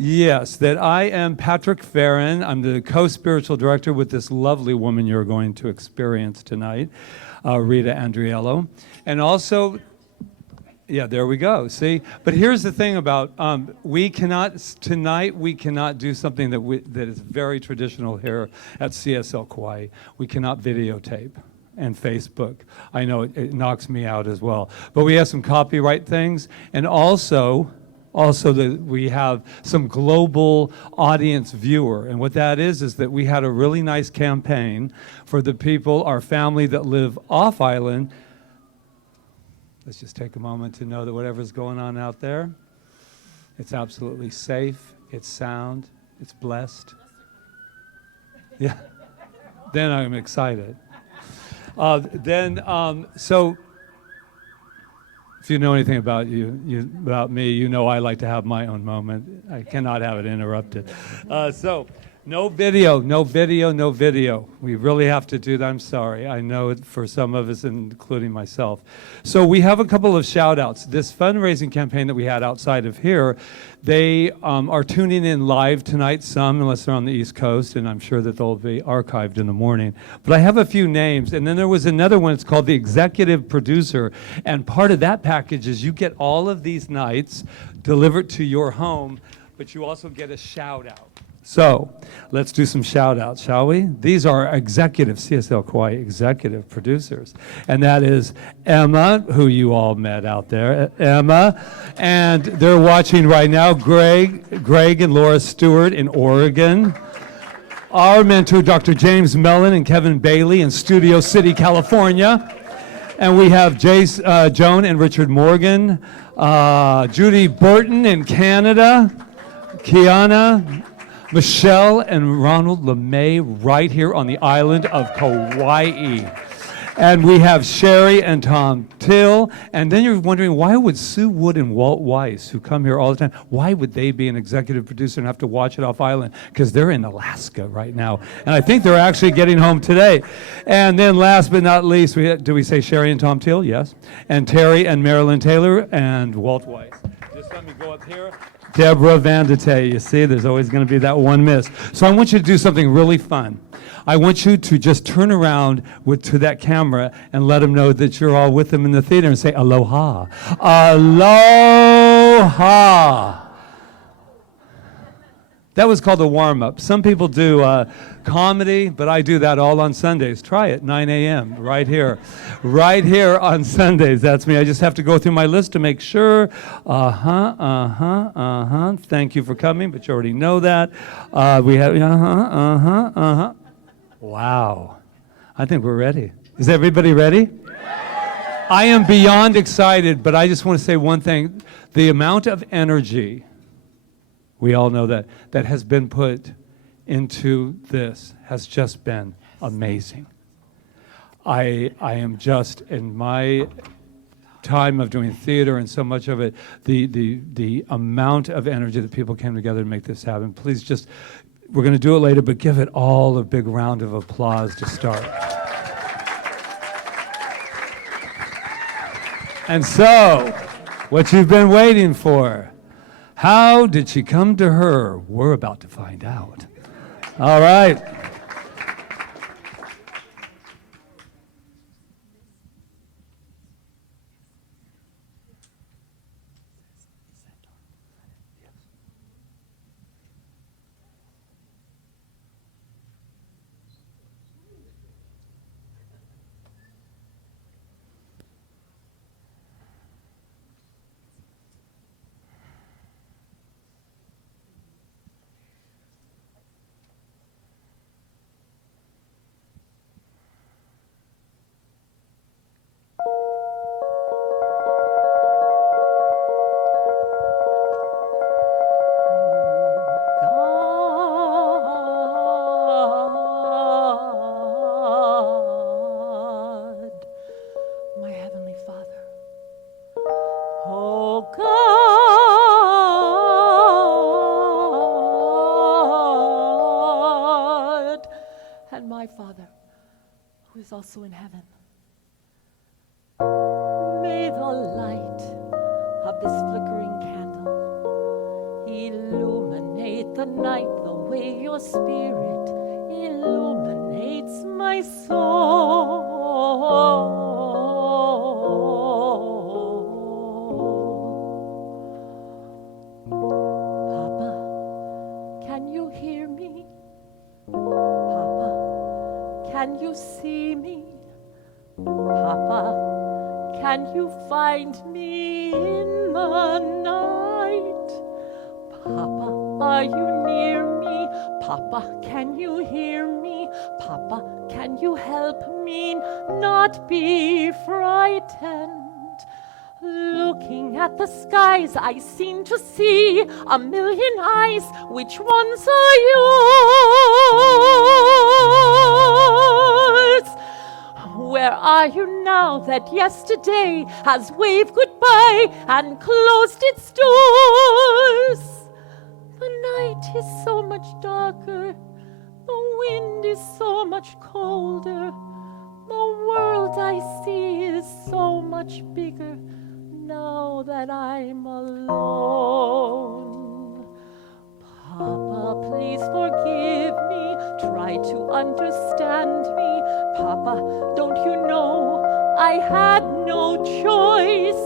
Yes, that I am Patrick Feren. I'm the co-spiritual director with this lovely woman you're going to experience tonight, Rita Andriello. And also, yeah, there we go, see? But here's the thing about, tonight we cannot do something that is very traditional here at CSL Kauai. We cannot videotape and Facebook. I know it knocks me out as well. But we have some copyright things, and also that we have some global audience viewer. And what that is that we had a really nice campaign for the people, our family that live off island. Let's just take a moment to know that whatever's going on out there, it's absolutely safe, it's sound, it's blessed. Yeah, then I'm excited. So if you know anything about about me, you know I like to have my own moment. I cannot have it interrupted. So no video. We really have to do that. I'm sorry. I know it for some of us, including myself. So we have a couple of shout outs. This fundraising campaign that we had outside of here, they are tuning in live tonight, some, unless they're on the East Coast, and I'm sure that they'll be archived in the morning. But I have a few names, and then there was another one, it's called the Executive Producer, and part of that package is you get all of these nights delivered to your home, but you also get a shout out. So let's do some shout outs, shall we? These are executive, CSL Kauai executive producers. And that is Emma, who you all met out there, Emma. And they're watching right now, Greg and Laura Stewart in Oregon. Our mentor, Dr. James Mellon and Kevin Bailey in Studio City, California. And we have Joan and Richard Morgan, Judy Burton in Canada, Kiana, Michelle and Ronald LeMay right here on the island of Kauai. And we have Sherry and Tom Till. And then you're wondering, why would Sue Wood and Walt Weiss, who come here all the time, why would they be an executive producer and have to watch it off island? Because they're in Alaska right now. And I think they're actually getting home today. And then last but not least, do we say Sherry and Tom Till? Yes. And Terry and Marilyn Taylor and Walt Weiss. Just let me go up here. Deborah Vandate, you see, there's always going to be that one miss. So I want you to do something really fun. I want you to just turn around to that camera and let them know that you're all with them in the theater and say aloha. Aloha. That was called a warm-up. Some people do comedy, but I do that all on Sundays. Try it, 9 a.m., right here. Right here on Sundays. That's me. I just have to go through my list to make sure. Thank you for coming, but you already know that. We have, Wow. I think we're ready. Is everybody ready? I am beyond excited, but I just want to say one thing. The amount of energy, we all know that has been put into this has just been amazing. I am just, in my time of doing theater and so much of it, the amount of energy that people came together to make this happen. Please just, we're going to do it later, but give it all a big round of applause to start. And so, what you've been waiting for. How did she come to her? We're about to find out. All right. Also in heaven. May the light of this flickering candle Illuminate the night the way your spirit illuminates my soul. Papa, can you hear me? Papa, can you see me? Papa, can you find me in the night? Papa, are you near me? Papa, can you hear me? Papa, can you help me not be frightened? Looking at the skies, I seem to see a million eyes. Which ones are yours? Where are you now that yesterday has waved goodbye and closed its doors? The night is so much darker, the wind is so much colder, the world I see is so much bigger now that I'm alone. Papa, please forgive me, try to understand me. Papa, don't you know I had no choice?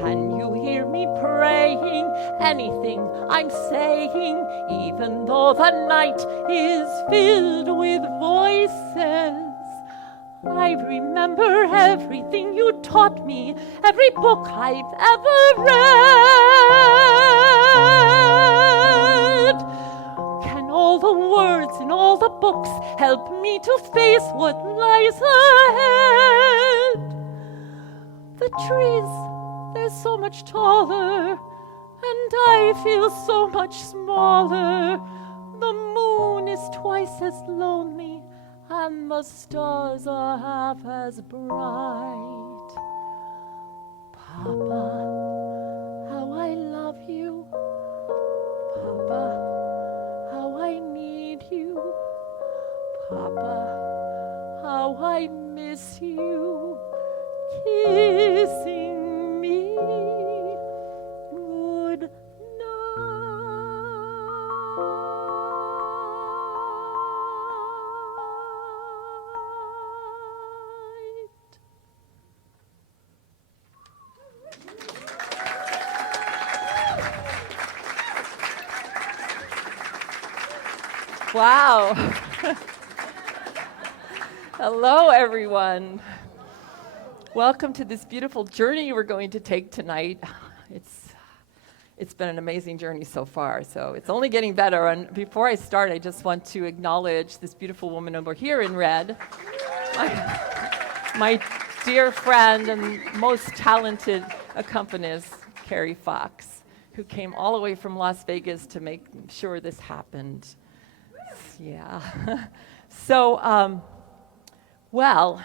Can you hear me praying anything I'm saying, even though the night is filled with voices? I remember everything you taught me, every book I've ever read. Can all the words in all the books help me to face what lies ahead? The trees, they're so much taller, and I feel so much smaller. The moon is twice as lonely, and the stars are half as bright. Papa, how I love you. Papa, how I need you. Papa, how I miss you. Kissing me good night. Wow. Hello, everyone. Welcome to this beautiful journey we're going to take tonight. It's been an amazing journey so far, so it's only getting better. And before I start, I just want to acknowledge this beautiful woman over here in red, my dear friend and most talented accompanist, Carrie Fox, who came all the way from Las Vegas to make sure this happened. Yeah. So, well,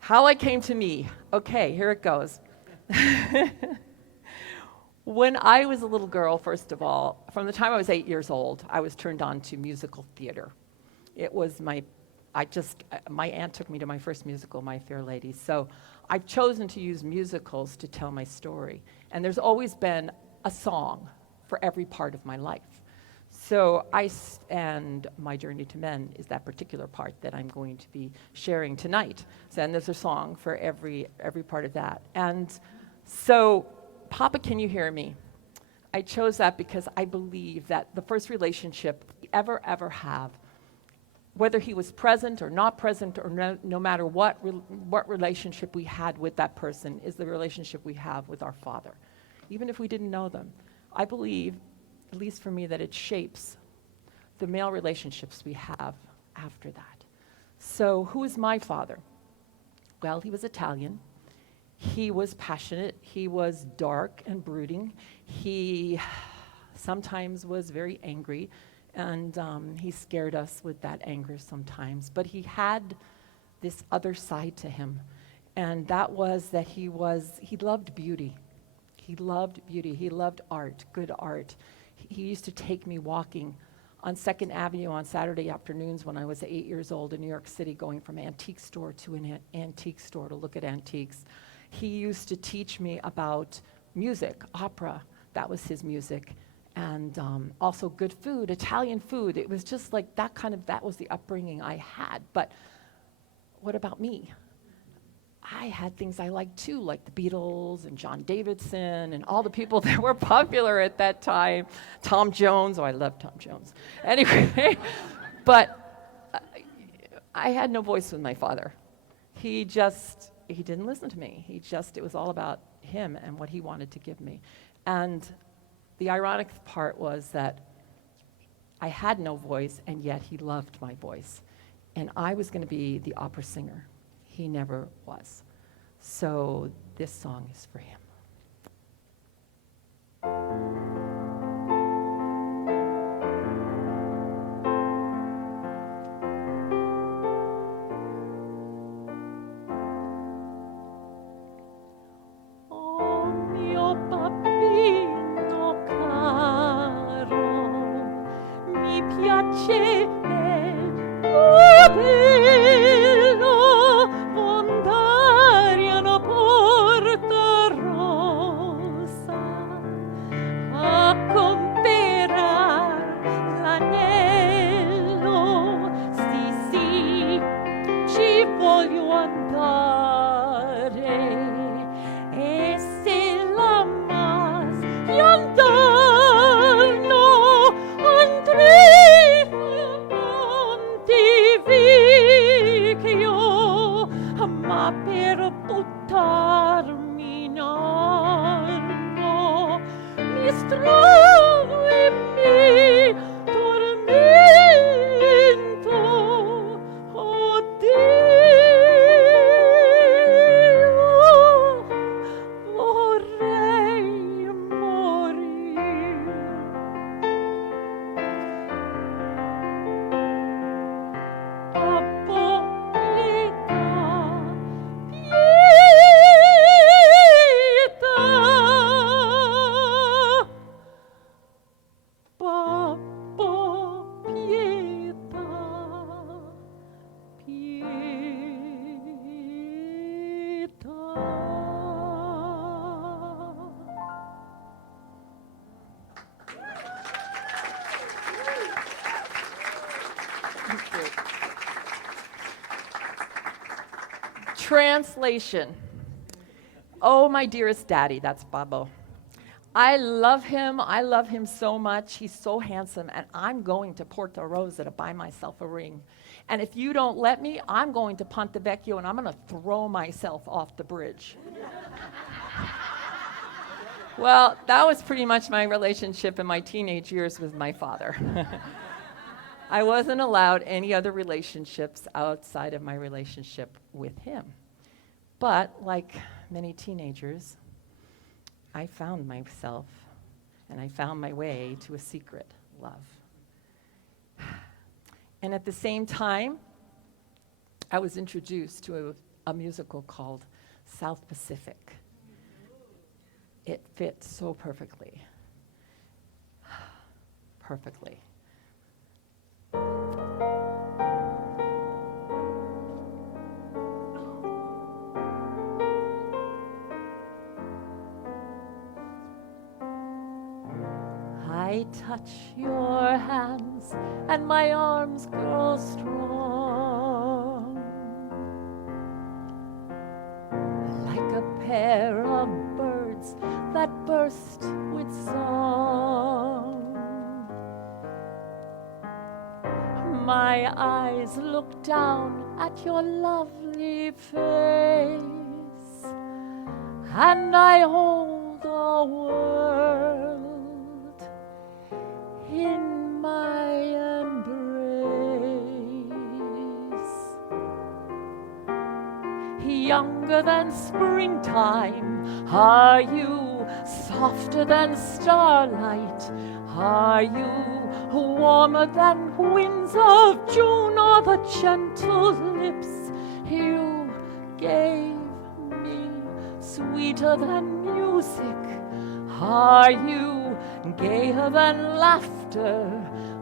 how I came to me. Okay, here it goes. When I was a little girl, first of all, from the time I was 8 years old, I was turned on to musical theater. It was my aunt took me to my first musical, My Fair Lady. So I've chosen to use musicals to tell my story. And there's always been a song for every part of my life. So and my journey to men is that particular part that I'm going to be sharing tonight. So, and there's a song for every part of that. And so, Papa, can you hear me? I chose that because I believe that the first relationship we ever have, whether he was present or not present, or no matter what relationship we had with that person, is the relationship we have with our Father, even if we didn't know them. I believe, at least for me, that it shapes the male relationships we have after that. So who is my father? Well, he was Italian. He was passionate. He was dark and brooding. He sometimes was very angry, and he scared us with that anger sometimes. But he had this other side to him, and that was that he loved beauty. He loved beauty. He loved art, good art. He used to take me walking on 2nd Avenue on Saturday afternoons when I was 8 years old in New York City, going from antique store to an antique store to look at antiques. He used to teach me about music, opera. That was his music. and also good food, Italian food. It was just like that was the upbringing I had. But what about me? I had things I liked too, like the Beatles and John Davidson and all the people that were popular at that time. Tom Jones, I love Tom Jones. Anyway, but I had no voice with my father. He didn't listen to me. It was all about him and what he wanted to give me. And the ironic part was that I had no voice, and yet he loved my voice. And I was going to be the opera singer. He never was. So this song is for him. Oh mio bambino caro, mi piace Translation. Oh, my dearest daddy, that's Babo. I love him so much. He's so handsome, and I'm going to Porto Rosa to buy myself a ring. And if you don't let me, I'm going to Ponte Vecchio, and I'm going to throw myself off the bridge. Well, that was pretty much my relationship in my teenage years with my father. I wasn't allowed any other relationships outside of my relationship with him. But like many teenagers, I found myself and I found my way to a secret love. And at the same time, I was introduced to a musical called South Pacific. It fit so perfectly. Perfectly. I touch your hands and my arms grow strong, like a pair of birds that burst with song. My eyes look down at your lovely face, and I hold the world in my embrace. Younger than springtime are you, softer than starlight are you, warmer than winds of June are the gentle lips you gave me, sweeter than music are you, gayer than laughter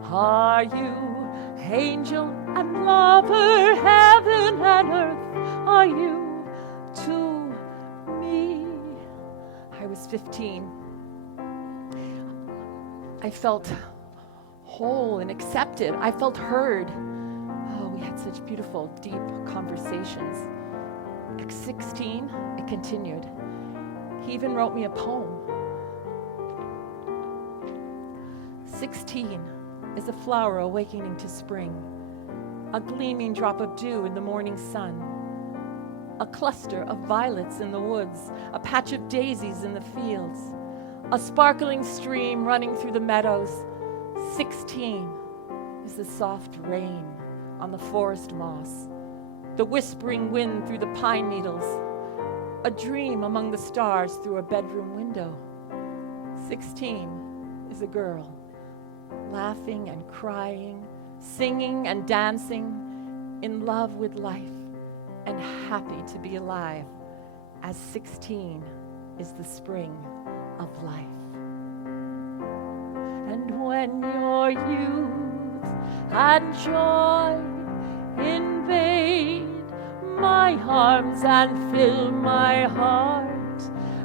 are you, angel and lover, heaven and earth are you to me. I was 15. I felt whole and accepted. I felt heard. Oh, we had such beautiful, deep conversations. At 16, it continued. He even wrote me a poem. 16 is a flower awakening to spring, a gleaming drop of dew in the morning sun, a cluster of violets in the woods, a patch of daisies in the fields, a sparkling stream running through the meadows. 16 is the soft rain on the forest moss, the whispering wind through the pine needles, a dream among the stars through a bedroom window. 16 is a girl, laughing and crying, singing and dancing, in love with life and happy to be alive, as 16 is the spring of life. And when your youth and joy invade my arms and fill my heart,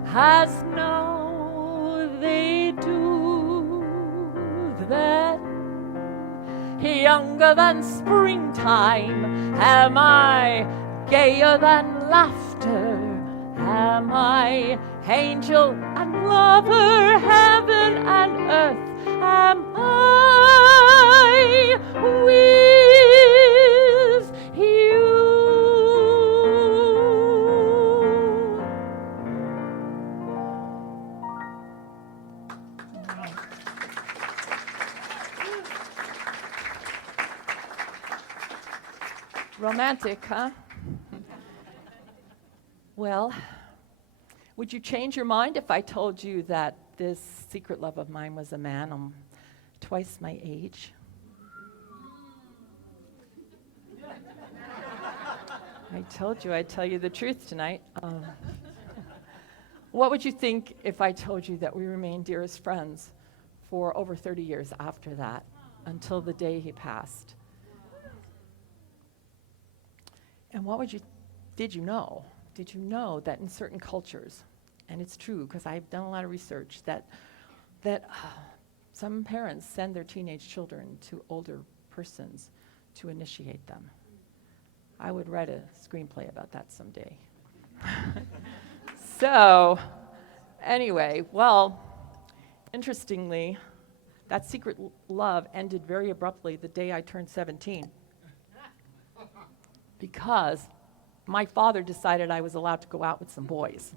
as now they do, then younger than springtime am I, gayer than laughter am I, angel and lover, heaven and earth am I with you. Romantic, huh? Well, would you change your mind if I told you that this secret love of mine was a man twice my age? I told you I'd tell you the truth tonight. What would you think if I told you that we remained dearest friends for over 30 years after that, until the day he passed? And did you know that in certain cultures, and it's true because I've done a lot of research, that some parents send their teenage children to older persons to initiate them. I would write a screenplay about that someday. So, anyway, well, interestingly, that secret love ended very abruptly the day I turned 17. Because my father decided I was allowed to go out with some boys.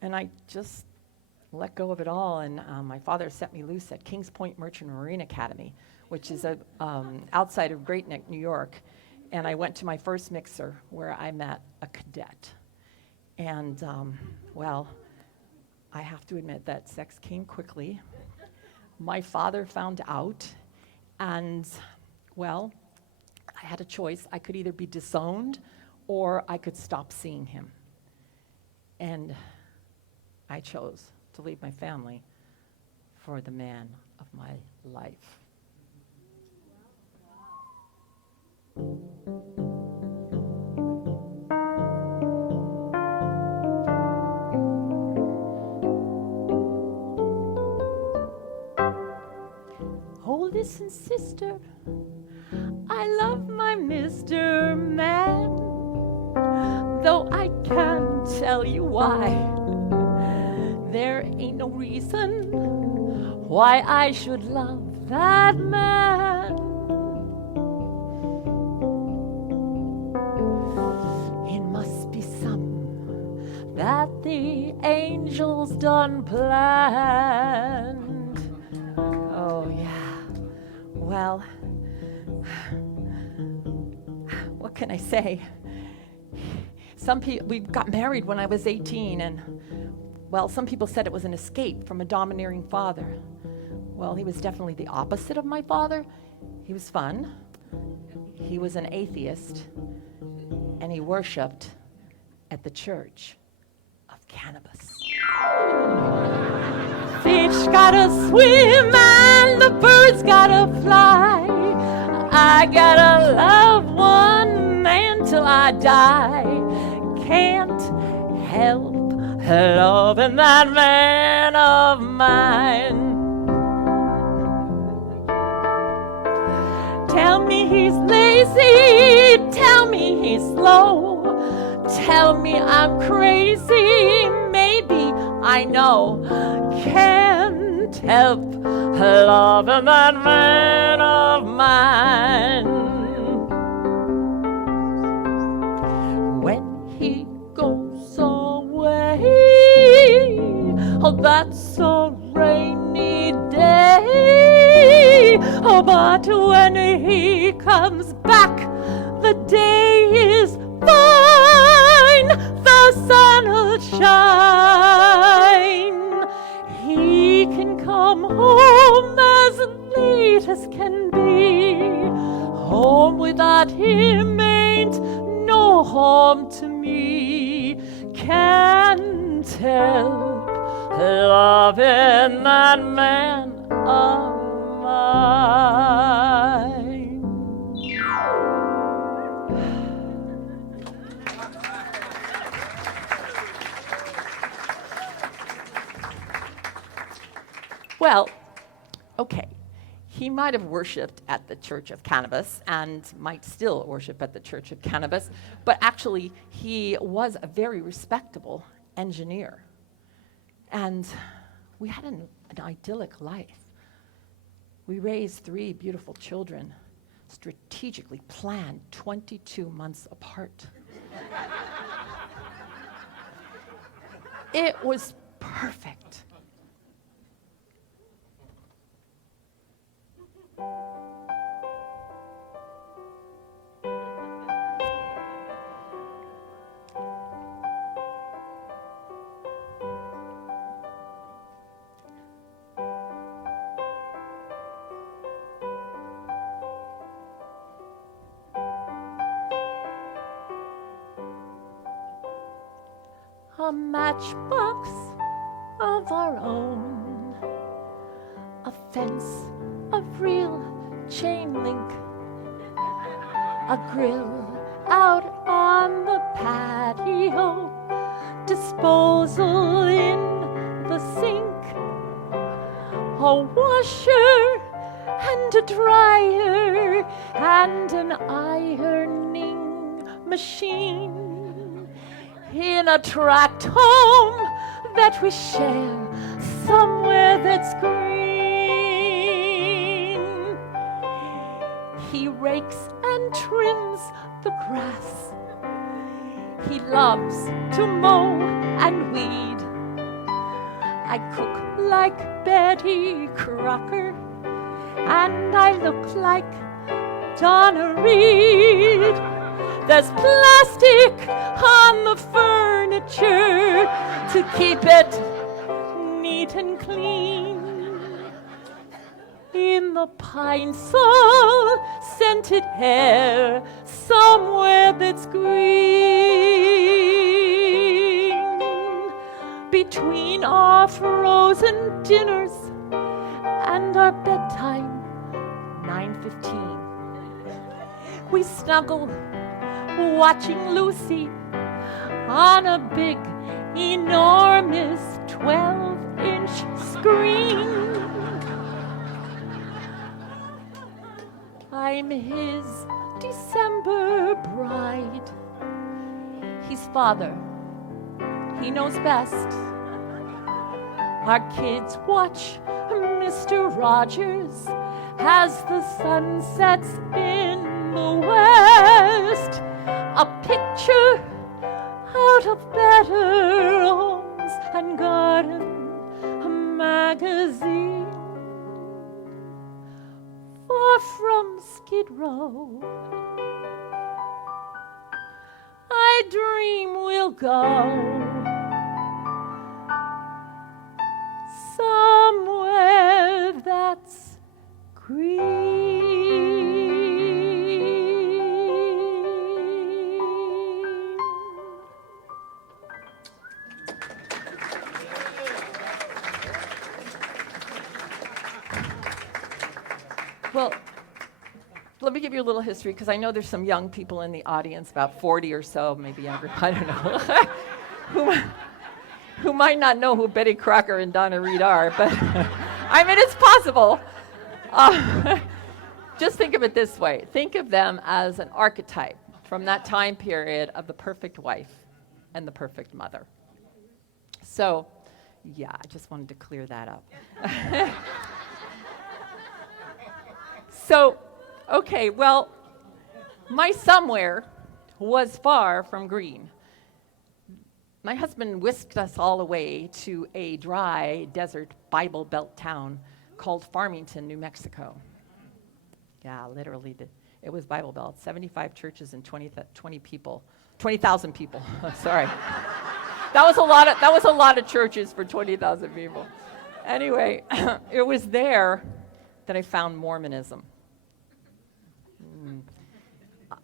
And I just let go of it all, and my father set me loose at Kings Point Merchant Marine Academy, which is outside of Great Neck, New York. And I went to my first mixer where I met a cadet. And, well, I have to admit that sex came quickly. My father found out, and, well, I had a choice. I could either be disowned or I could stop seeing him. And I chose to leave my family for the man of my life. Oh, listen, sister, I love my Mr. Man, though I can't tell you why. There ain't no reason why I should love that man. It must be something that the angels done planned. Oh, yeah. Well, what can I say? We got married when I was 18, and, well, some people said it was an escape from a domineering father. Well, he was definitely the opposite of my father. He was fun. He was an atheist, and he worshipped at the church of cannabis. Fish gotta swim and the birds gotta fly. I gotta love one man till I die. Can't help loving that man of mine. Tell me he's lazy, tell me he's slow, tell me I'm crazy, maybe I know. Can't help loving that man of mine. When he goes away, oh, that's a rainy day. Oh, but when he comes back, the day is fine. The sun will shine. He can come home as late as can be. Home without him ain't no home to me. Can't help loving that man of mine. Well, okay. He might have worshipped at the Church of Cannabis and might still worship at the Church of Cannabis, but actually he was a very respectable engineer. And we had an idyllic life. We raised 3 beautiful children, strategically planned 22 months apart. It was perfect. A matchbox of our own, a fence of real chain link, a grill out on the patio, disposal in the sink, a washer and a dryer and an ironing machine. In a tract home that we share somewhere that's green. He rakes and trims the grass. He loves to mow and weed. I cook like Betty Crocker, and I look like Donna Reed. There's plastic on the furniture to keep it neat and clean. In the pine sol scented air, somewhere that's green. Between our frozen dinners and our bedtime, 9:15, we snuggle, watching Lucy on a big, enormous 12-inch screen. I'm his December bride. He's father. He knows best. Our kids watch Mr. Rogers as the sun sets in the west. A picture out of Better Homes and Garden, a magazine. Far from Skid Row, I dream we'll go somewhere that's green. Well, let me give you a little history, because I know there's some young people in the audience, about 40 or so, maybe younger, I don't know, who might not know who Betty Crocker and Donna Reed are, but I mean, it's possible. just think of it this way. Think of them as an archetype from that time period of the perfect wife and the perfect mother. So, yeah, I just wanted to clear that up. So, okay, well, my somewhere was far from green. My husband whisked us all away to a dry desert Bible Belt town called Farmington, New Mexico. Yeah, literally, it was Bible Belt. 75 churches and 20,000 people. Sorry, that was a lot of churches for 20,000 people. Anyway, it was there that I found Mormonism.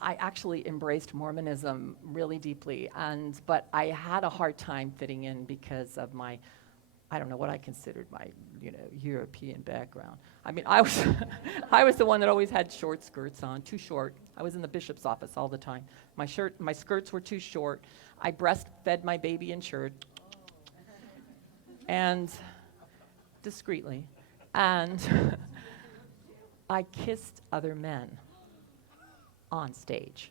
I actually embraced Mormonism really deeply, but I had a hard time fitting in because of my, I don't know what I considered my, European background. I mean, I was the one that always had short skirts on, too short. I was in the bishop's office all the time. My skirts were too short. I breastfed my baby in church, and discreetly, and I kissed other men on stage.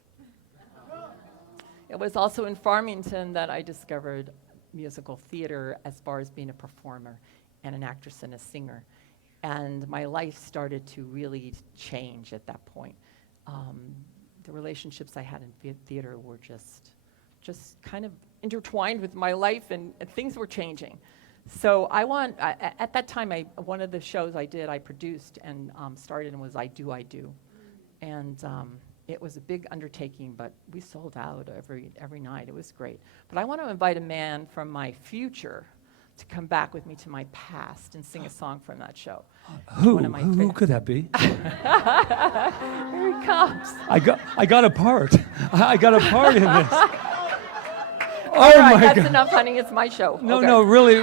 It was also in Farmington that I discovered musical theater as far as being a performer and an actress and a singer. And my life started to really change at that point. The relationships I had in theater were just kind of intertwined with my life, and things were changing. So at that time, one of the shows I produced and started and was I Do. And it was a big undertaking, but we sold out every night. It was great. But I want to invite a man from my future to come back with me to my past and sing a song from that show. Who could that be? Here he comes. I got a part. I got a part in this. All right, that's enough, honey. It's my show. No, really,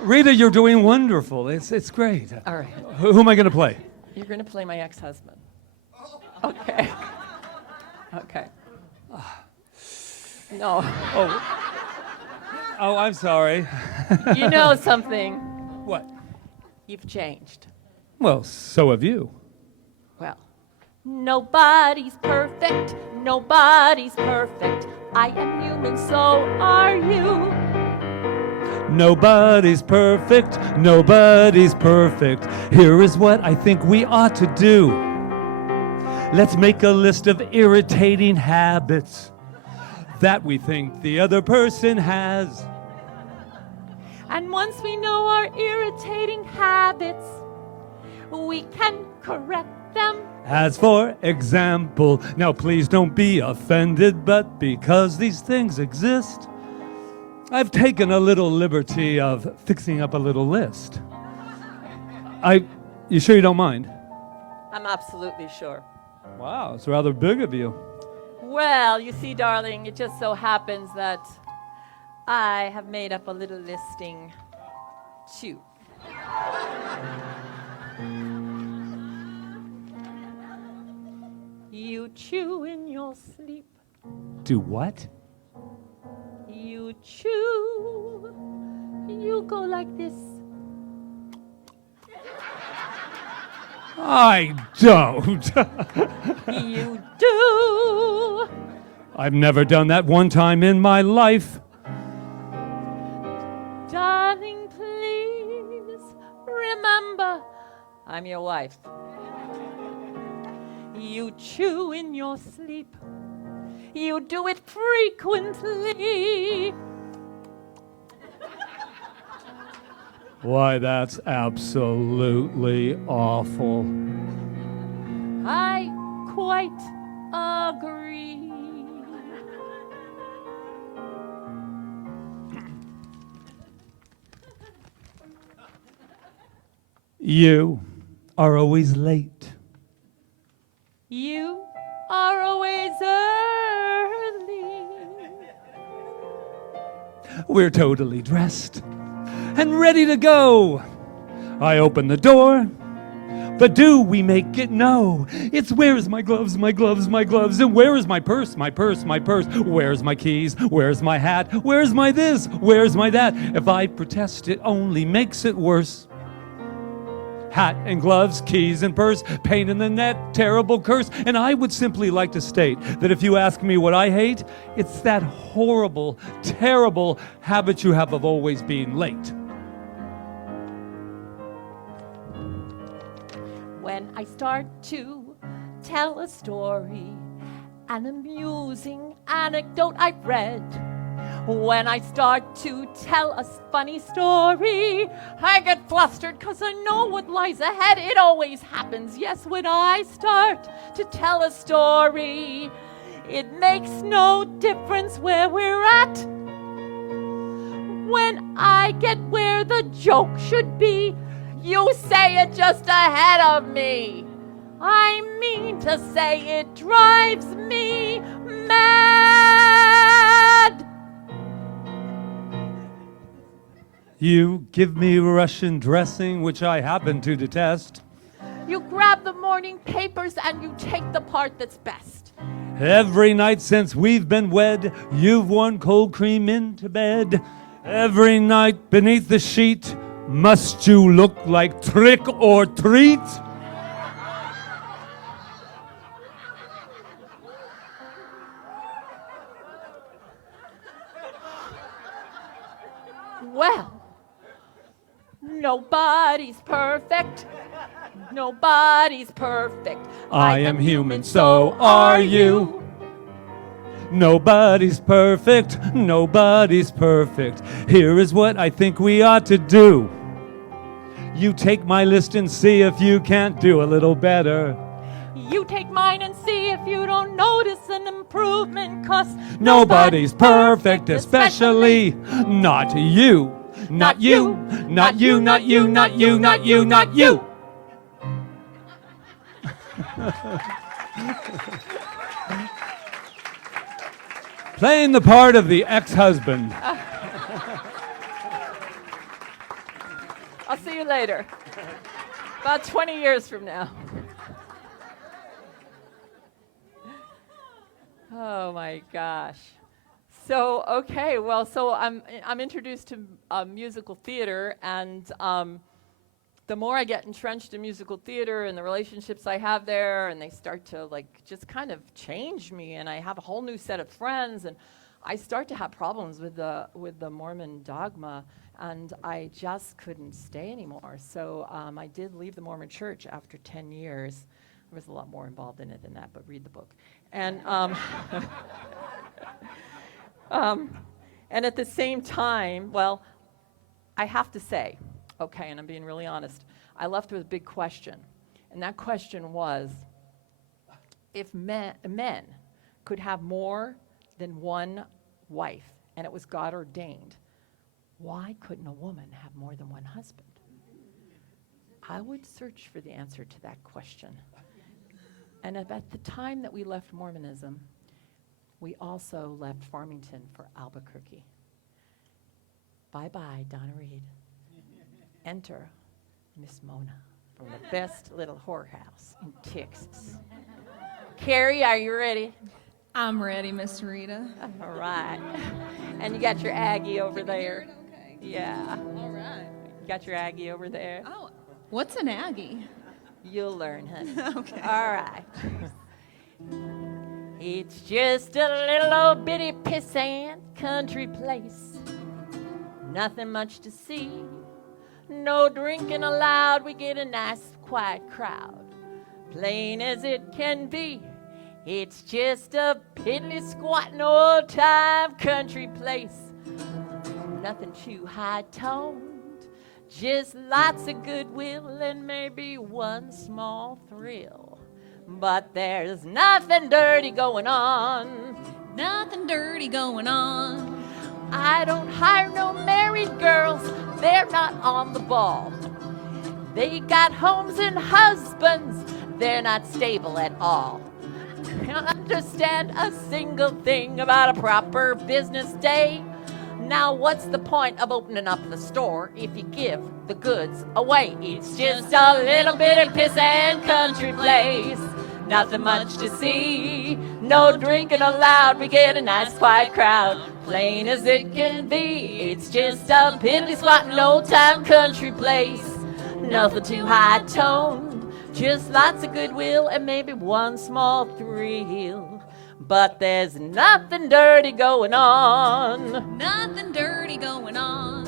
Rita, you're doing wonderful. It's great. All right. Who am I going to play? You're going to play my ex-husband. Okay. Okay. No. Oh, I'm sorry. You know something. What? You've changed. Well, so have you. Well, nobody's perfect. Nobody's perfect. I am human, so are you. Nobody's perfect. Nobody's perfect. Here is what I think we ought to do. Let's make a list of irritating habits that we think the other person has. And once we know our irritating habits, we can correct them. As for example, now please don't be offended, but because these things exist, I've taken a little liberty of fixing up a little list. You sure you don't mind? I'm absolutely sure. Wow, it's rather big of you. Well, you see, darling, it just so happens that I have made up a little listing, too. You chew in your sleep. Do what? You chew. You go like this. I don't. You do. I've never done that one time in my life. Darling, please remember, I'm your wife. You chew in your sleep. You do it frequently. Why, that's absolutely awful. I quite agree. You are always late. You are always early. We're totally dressed and ready to go. I open the door, but do we make it? No. It's where's my gloves, my gloves, my gloves, and where is my purse, my purse, my purse? Where's my keys? Where's my hat? Where's my this? Where's my that? If I protest, it only makes it worse. Hat and gloves, keys and purse, pain in the net, terrible curse. And I would simply like to state that if you ask me what I hate, it's that horrible, terrible habit you have of always being late. When I start to tell a story, an amusing anecdote I've read, when I start to tell a funny story, I get flustered because I know what lies ahead. It always happens, yes, when I start to tell a story. It makes no difference where we're at. When I get where the joke should be, you say it just ahead of me. I mean to say it drives me mad. You give me Russian dressing, which I happen to detest. You grab the morning papers and you take the part that's best. Every night since we've been wed, you've worn cold cream into bed. Every night beneath the sheet, must you look like trick or treat? Well, nobody's perfect. Nobody's perfect. I am human, so are you. Nobody's perfect. Nobody's perfect. Here is what I think we ought to do. You take my list and see if you can't do a little better. You take mine and see if you don't notice an improvement, 'cause Nobody's perfect, especially not you. Not you, not you, not you, not you, not you, not you. Playing the part of the ex-husband. I'll see you later. About 20 years from now. Oh my gosh. So, okay, well, so I'm introduced to musical theater, and the more I get entrenched in musical theater and the relationships I have there, and they start to like just kind of change me, and I have a whole new set of friends, and I start to have problems with the Mormon dogma, and I just couldn't stay anymore. So I did leave the Mormon Church after 10 years. There was a lot more involved in it than that, but read the book. And and at the same time, well, I have to say, okay, and I'm being really honest, I left with a big question. And that question was, if men could have more than one wife, and it was God ordained, why couldn't a woman have more than one husband? I would search for the answer to that question. And at the time that we left Mormonism, we also left Farmington for Albuquerque. Bye-bye, Donna Reed. Enter Miss Mona from the best little whorehouse in Texas. Carrie, are you ready? I'm ready, Miss Rita. All right. And you got your Aggie over there. Okay. Yeah. All right. You got your Aggie over there. Oh, what's an Aggie? You'll learn, honey. Okay. All right. It's just a little old bitty pissant country place. Nothing much to see. No drinking allowed. We get a nice quiet crowd. Plain as it can be. It's just a piddly squatting old time country place. Nothing too high-toned. Just lots of goodwill and maybe one small thrill. But there's nothing dirty going on. Nothing dirty going on. I don't hire no married girls. They're not on the ball. They got homes and husbands. They're not stable at all. Can't understand a single thing about a proper business day. Now what's the point of opening up the store if you give the goods away? It's just a little bitty pissant country place. Nothing much to see. No drinking allowed. We get a nice quiet crowd. Plain as it can be. It's just a piddly squatting old time country place. nothing too high-toned, just lots of goodwill and maybe one small thrill. But there's nothing dirty going on. Nothing dirty going on.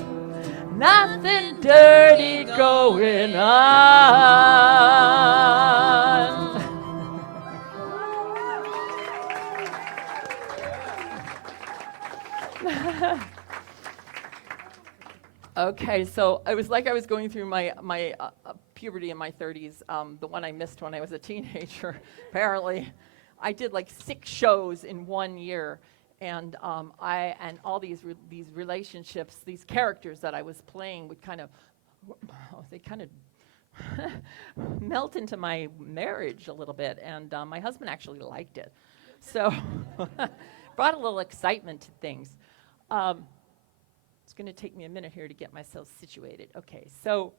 Nothing dirty going on. Okay, so it was like I was going through my puberty in my 30s, the one I missed when I was a teenager. Apparently, I did like 6 shows in 1 year, and all these relationships, these characters that I was playing would kind of melt into my marriage a little bit, and my husband actually liked it, so brought a little excitement to things. It's going to take me a minute here to get myself situated. Okay, so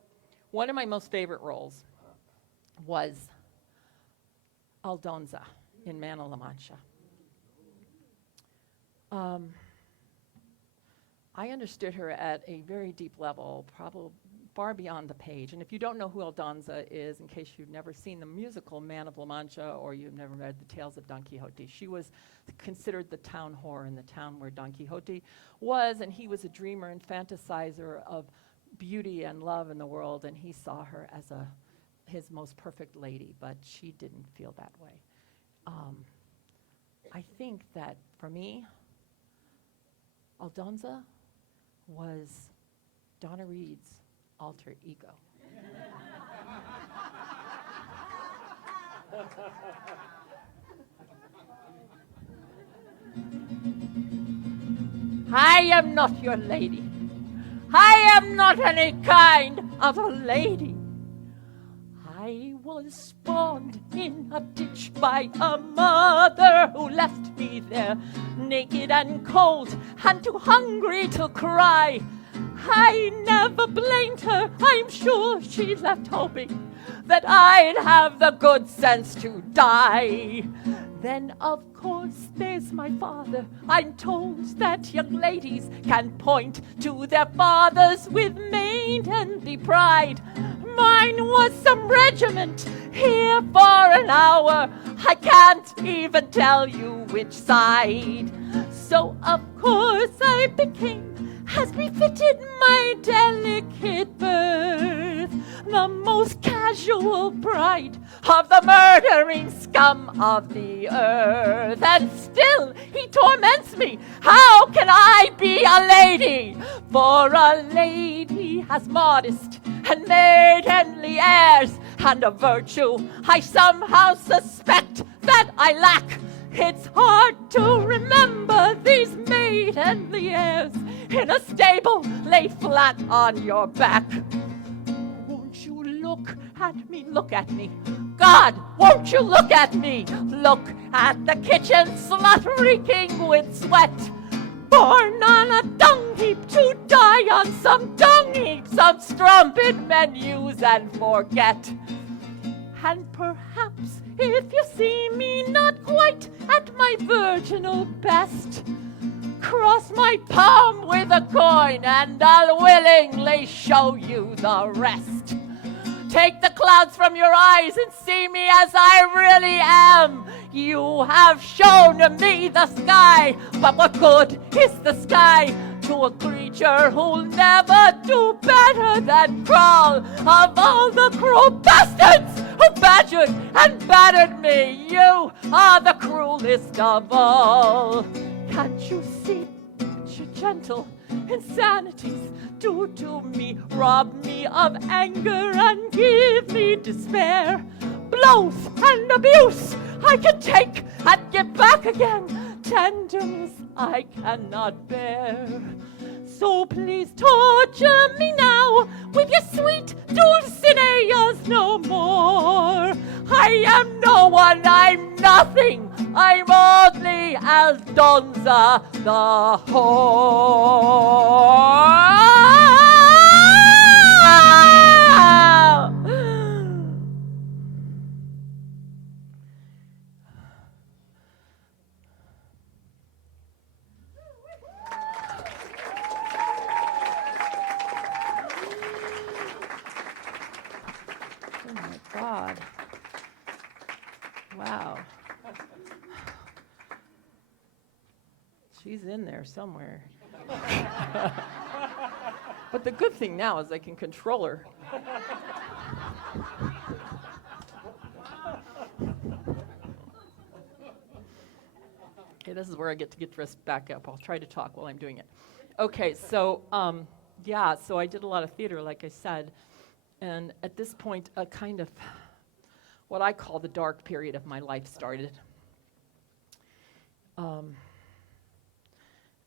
one of my most favorite roles was Aldonza in Man of La Mancha. I understood her at a very deep level, probably far beyond the page. And if you don't know who Aldonza is, in case you've never seen the musical Man of La Mancha or you've never read the Tales of Don Quixote, she was considered the town whore in the town where Don Quixote was, and he was a dreamer and fantasizer of beauty and love in the world, and he saw her as his most perfect lady, but she didn't feel that way. I think that for me, Aldonza was Donna Reed's alter ego. I am not your lady. I am not any kind of a lady. I was spawned in a ditch by a mother who left me there, naked and cold and too hungry to cry. I never blamed her. I'm sure she left hoping that I'd have the good sense to die. Then, of course, there's my father. I'm told that young ladies can point to their fathers with maidenly pride. Mine was some regiment here for an hour. I can't even tell you which side. So, of course, I became, as befitted my delicate birth, the most casual bride of the murdering scum of the earth. And still he torments me. How can I be a lady? For a lady has modest and maidenly airs, and a virtue I somehow suspect that I lack. It's hard to remember these maidenly airs in a stable, lay flat on your back. Won't you look at me, look at me? God, won't you look at me? Look at the kitchen slut reeking with sweat. Born on a dung heap to die on some dung heap, some strumpet men use and forget. And perhaps if you see me not quite at my virginal best, cross my palm with a coin and I'll willingly show you the rest. Take the clouds from your eyes and see me as I really am. You have shown me the sky, but what good is the sky to a creature who'll never do better than crawl? Of all the cruel bastards who badgered and battered me, you are the cruelest of all. Can't you see that your gentle insanities do to me? Rob me of anger and give me despair. Blows and abuse I can take and give back again. Tenderness I cannot bear. So please torture me now with your sweet dulcineas no more. I am no one, I'm nothing, I'm only Aldonza the whore. She's in there somewhere. But the good thing now is I can control her. Okay, this is where I get to get dressed back up. I'll try to talk while I'm doing it. Okay, so so I did a lot of theater, like I said, and at this point, a kind of what I call the dark period of my life started.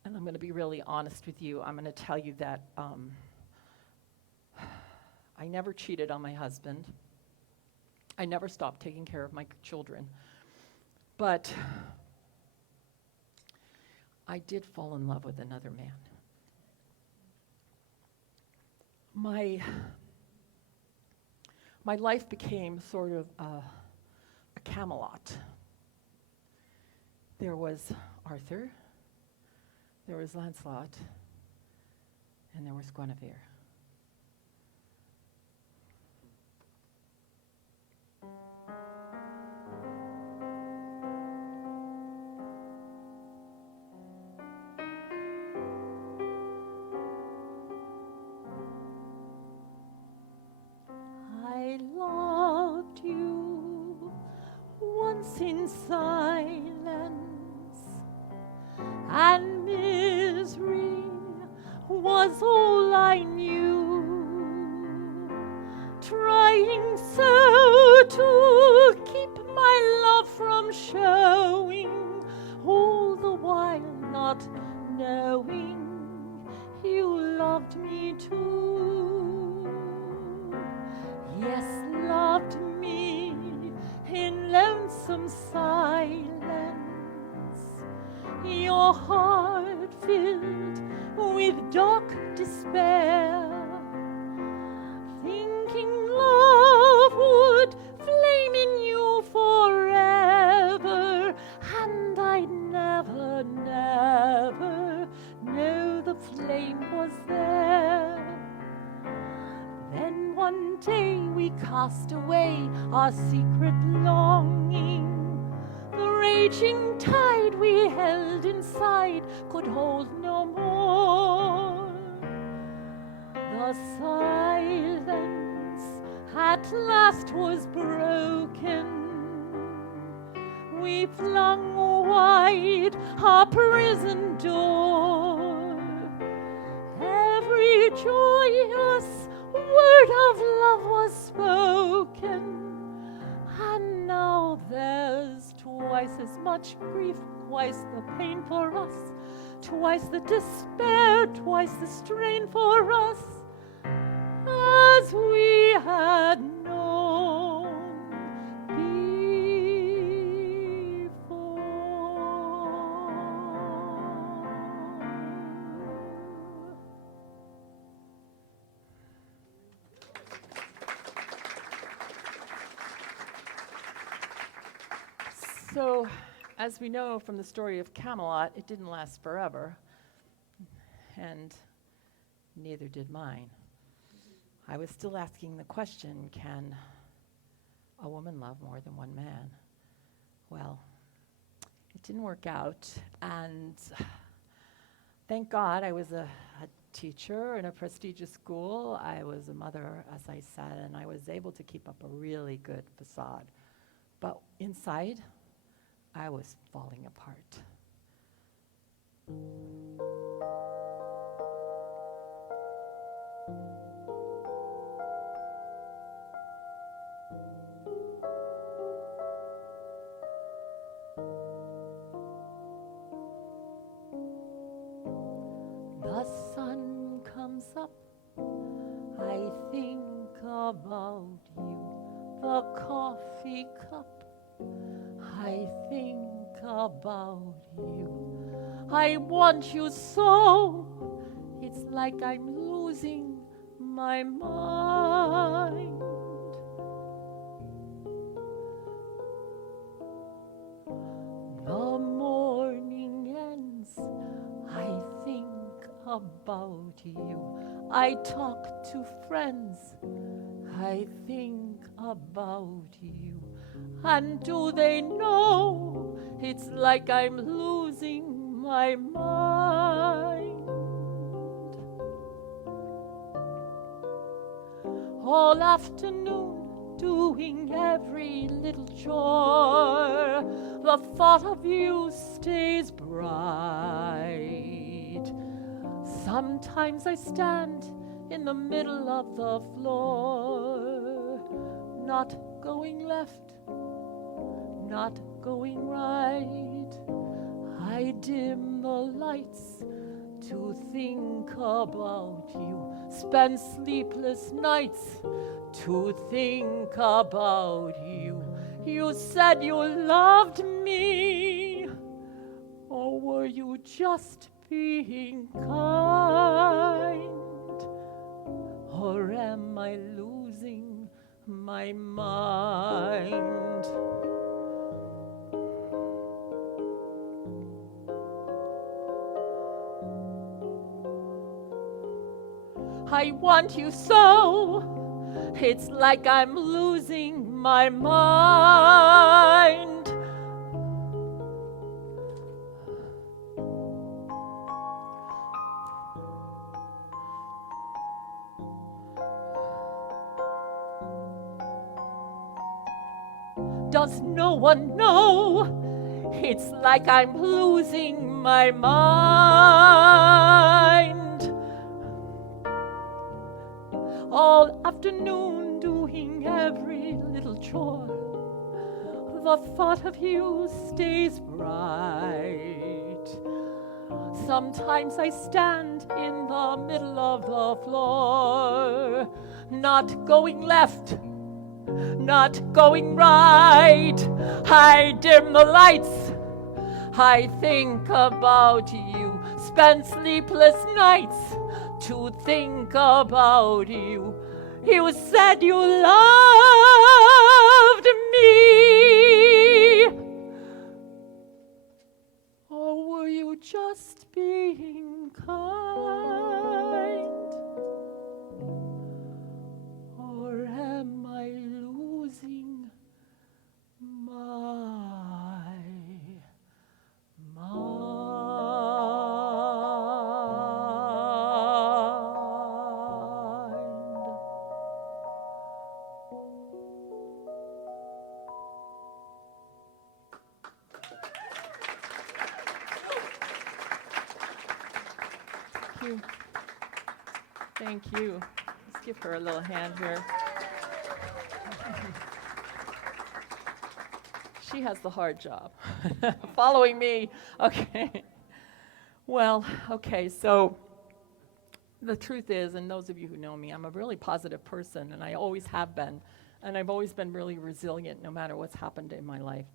And I'm going to be really honest with you. I'm going to tell you that I never cheated on my husband. I never stopped taking care of my children. But I did fall in love with another man. My life became sort of a Camelot. There was Arthur, there was Lancelot, and there was Guinevere. I loved you once in silence, and misery was all I knew, trying so to keep my love from showing, all the while not knowing you loved me too. Yes, loved me in lonesome silence, your heart filled with dark despair, thinking love would flame in you forever, and I'd never, never know the flame was there. Then one day we cast away our secret longing. The raging tide we held inside could hold no more. The silence at last was broken. We flung wide our prison door. Every joyous word of love was spoken, and now there's twice as much grief, twice the pain for us, twice the despair, twice the strain for us, as we had known before. So, as we know from the story of Camelot, it didn't last forever, and neither did mine. I was still asking the question, can a woman love more than one man? Well, it didn't work out, and thank God I was a teacher in a prestigious school. I was a mother, as I said, and I was able to keep up a really good facade. But inside, I was falling apart. The sun comes up, I think about you. The coffee cup, I think about you. I want you so, it's like I'm losing my mind. The morning ends, I think about you. I talk to friends, I think about you. And do they know it's like I'm losing my mind. All afternoon doing every little chore, the thought of you stays bright. Sometimes I stand in the middle of the floor, not going left, not going right. I dim the lights to think about you, spend sleepless nights to think about you. You said you loved me, or were you just being kind? Or am I losing my mind? I want you so, it's like I'm losing my mind. Does no one know? It's like I'm losing my mind. All afternoon doing every little chore, the thought of you stays bright. Sometimes I stand in the middle of the floor, not going left, not going right. I dim the lights, I think about you, spend sleepless nights to think about you. You said you loved me, or were you just being kind? Or am I losing my mind? Thank you. Thank you. Let's give her a little hand here. She has the hard job. Following me. Okay. Well, okay, so the truth is, and those of you who know me, I'm a really positive person, and I always have been. And I've always been really resilient no matter what's happened in my life.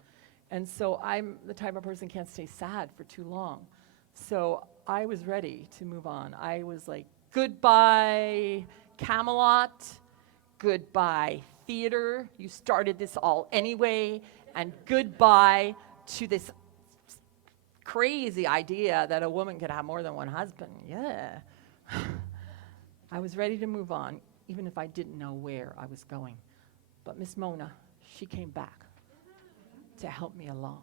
And so I'm the type of person who can't stay sad for too long. So I was ready to move on. I was like, goodbye, Camelot. Goodbye, theater. You started this all anyway. And goodbye to this crazy idea that a woman could have more than one husband. Yeah. I was ready to move on, even if I didn't know where I was going. But Miss Mona, she came back to help me along.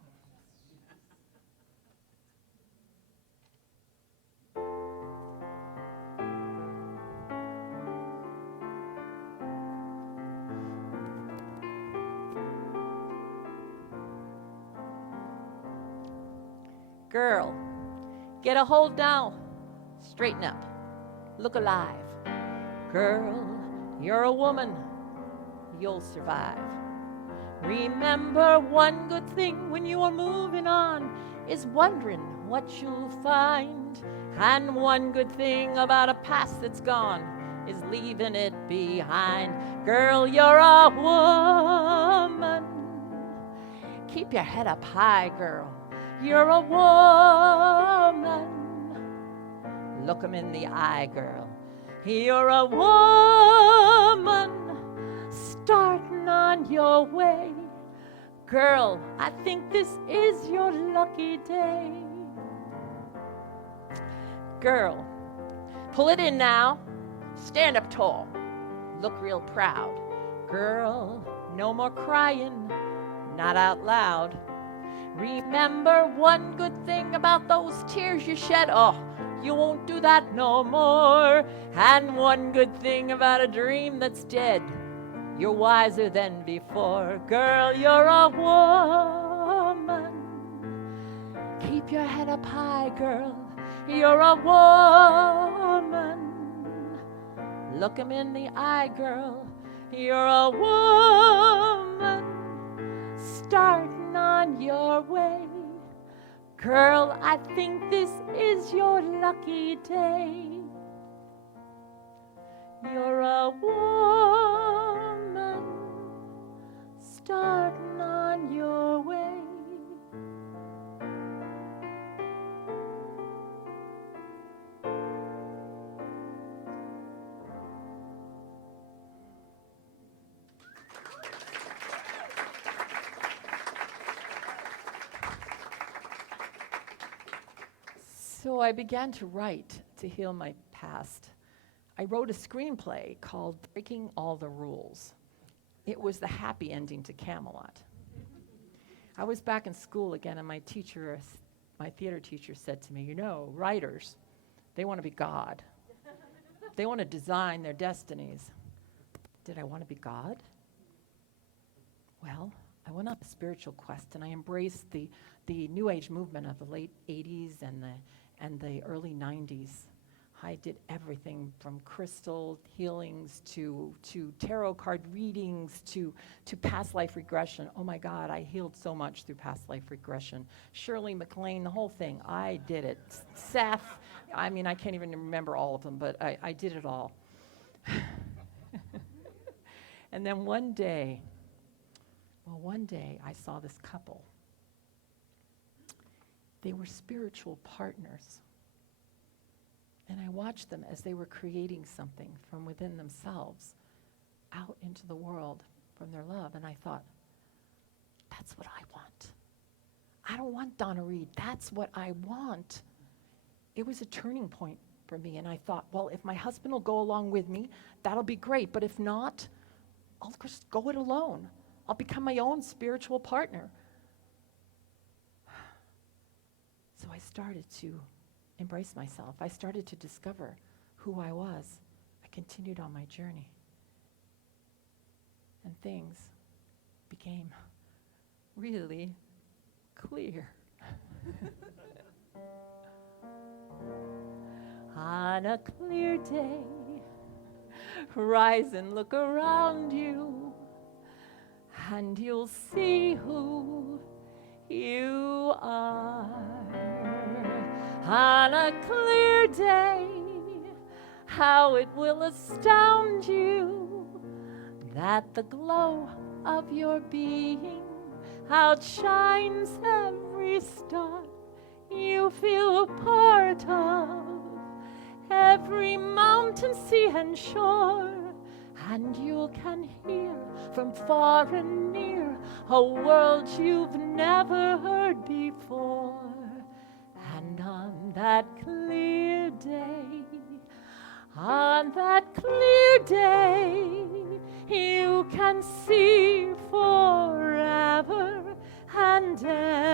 Girl, get a hold now. Straighten up. Look alive. Girl, you're a woman. You'll survive. Remember one good thing when you are moving on is wondering what you'll find. And one good thing about a past that's gone is leaving it behind. Girl, you're a woman. Keep your head up high, girl. You're a woman. Look 'em in the eye, girl. You're a woman starting on your way. Girl, I think this is your lucky day. Girl, pull it in now. Stand up tall. Look real proud. Girl, no more crying, not out loud. Remember one good thing about those tears you shed. Oh, you won't do that no more. And one good thing about a dream that's dead. You're wiser than before. Girl, you're a woman. Keep your head up high, girl. You're a woman. Look him in the eye, girl. You're a woman. Starting on your way. Girl, I think this is your lucky day. You're a woman starting on your way. So I began to write to heal my past. I wrote a screenplay called Breaking All the Rules. It was the happy ending to Camelot. I was back in school again, and my theater teacher said to me, you know, writers, they want to be God. They want to design their destinies. Did I want to be God? Well, I went on a spiritual quest, and I embraced the New Age movement of the late 80s and the early 90s. I did everything from crystal healings to tarot card readings to past life regression. Oh my God, I healed so much through past life regression. Shirley MacLaine, the whole thing, I did it. Seth, I mean, I can't even remember all of them, but I did it all. And then one day I saw this couple. They were spiritual partners. And I watched them as they were creating something from within themselves out into the world from their love. And I thought, that's what I want. I don't want Donna Reed. That's what I want. It was a turning point for me. And I thought, well, if my husband will go along with me, that'll be great. But if not, I'll just go it alone. I'll become my own spiritual partner. So I started to embrace myself. I started to discover who I was. I continued on my journey. And things became really clear. On a clear day, rise and look around you, and you'll see who you are. On a clear day, how it will astound you that the glow of your being outshines every star you feel a part of, every mountain, sea, and shore. And you can hear from far and near a world you've never heard before. And on that clear day, you can see forever and evermore.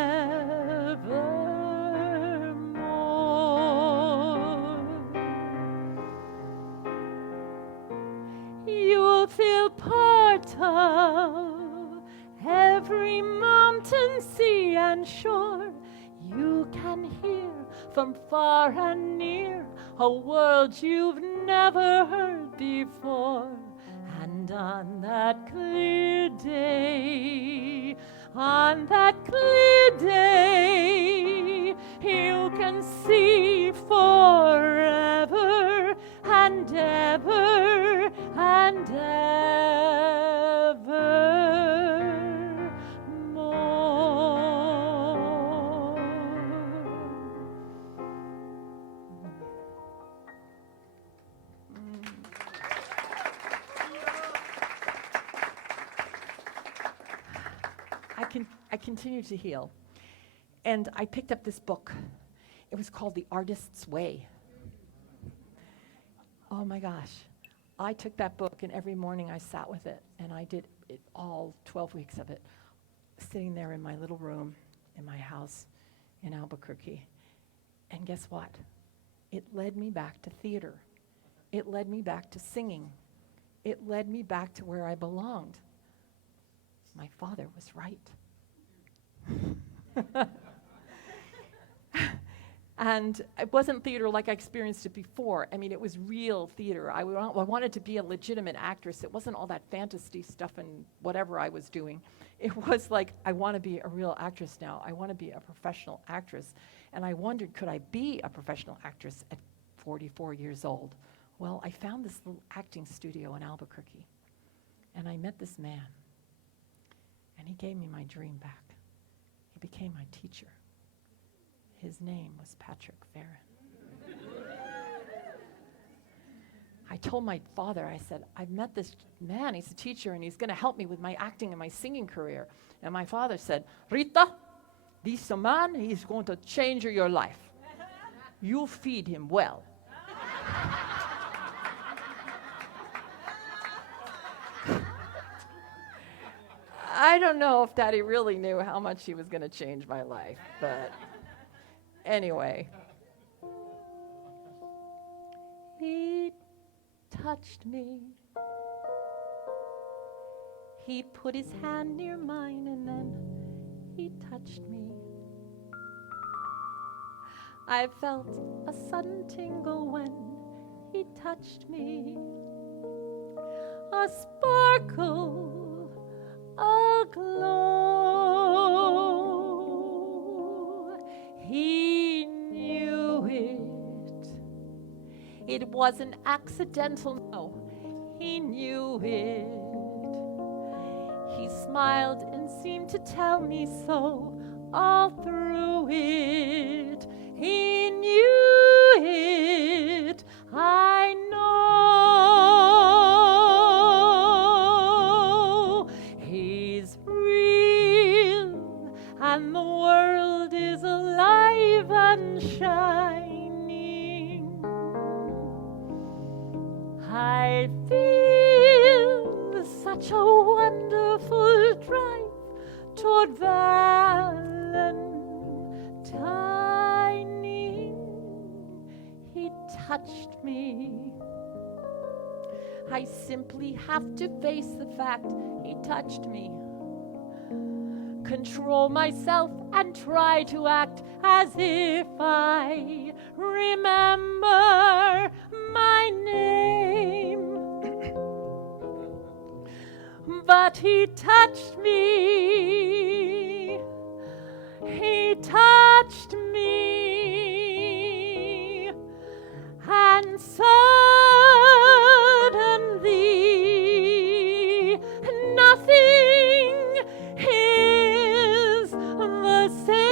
You'll feel part of every mountain, sea, and shore. You can hear from far and near a world you've never heard before. And on that clear day, you can see forever and ever and evermore. I continue to heal. And I picked up this book. It was called The Artist's Way. Oh my gosh. I took that book, and every morning I sat with it, and I did it all 12 weeks of it, sitting there in my little room, in my house in Albuquerque. And guess what? It led me back to theater. It led me back to singing. It led me back to where I belonged. My father was right. And it wasn't theater like I experienced it before. I mean, it was real theater. I wanted to be a legitimate actress. It wasn't all that fantasy stuff and whatever I was doing. It was like, I want to be a real actress now. I want to be a professional actress. And I wondered, could I be a professional actress at 44 years old? Well, I found this little acting studio in Albuquerque. And I met this man. And he gave me my dream back. He became my teacher. His name was Patrick Feren. I told my father, I said, I've met this man, he's a teacher, and he's going to help me with my acting and my singing career. And my father said, Rita, this man, he's going to change your life. You feed him well. I don't know if Daddy really knew how much he was going to change my life, but anyway. He touched me. He put his hand near mine and then he touched me. I felt a sudden tingle when he touched me. A sparkle, a glow. He knew it. It wasn't accidental, no. He knew it. He smiled and seemed to tell me so all through it. He knew it. I know he's real and the world is alive and shining. I feel such a wonderful drive toward Valentine. He touched me. I simply have to face the fact he touched me. Control myself and try to act as if I remember my name. But he touched me. He touched me. And suddenly nothing is the same.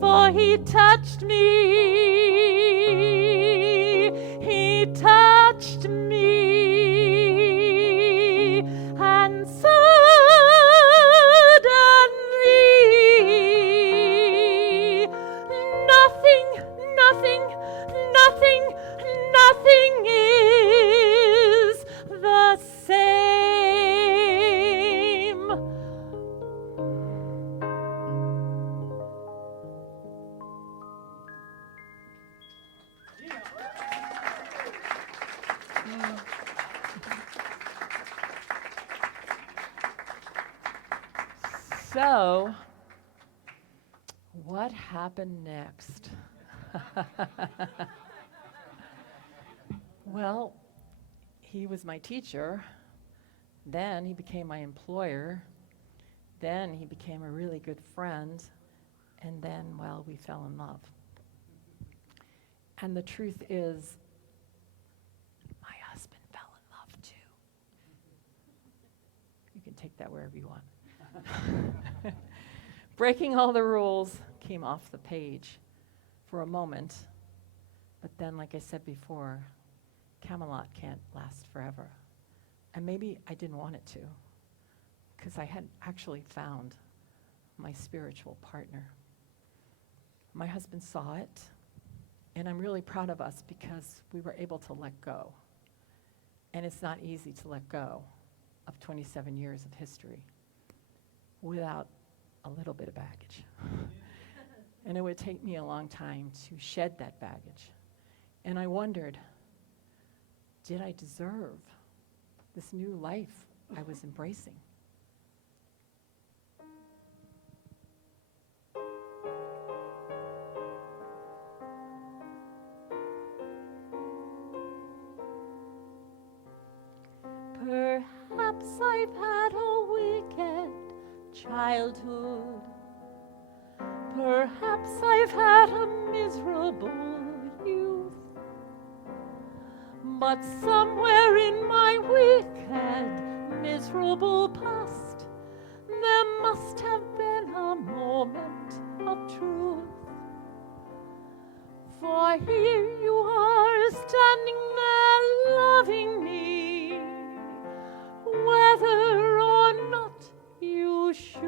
For he touched me. He touched me. And suddenly nothing is the same. So, what happened next? Well, he was my teacher. Then he became my employer. Then he became a really good friend. And then, well, we fell in love. And the truth is, my husband fell in love too. You can take that wherever you want. Breaking all the rules came off the page for a moment. But then, like I said before, Camelot can't last forever. And maybe I didn't want it to, because I had actually found my spiritual partner. My husband saw it, and I'm really proud of us because we were able to let go. And it's not easy to let go of 27 years of history. without a little bit of baggage. And it would take me a long time to shed that baggage. And I wondered, did I deserve this new life I was embracing? Perhaps I've had a wicked childhood. Perhaps I've had a miserable youth. But somewhere in my wicked, miserable past, there must have been a moment of truth. For here you are standing there loving me, whether or not you should.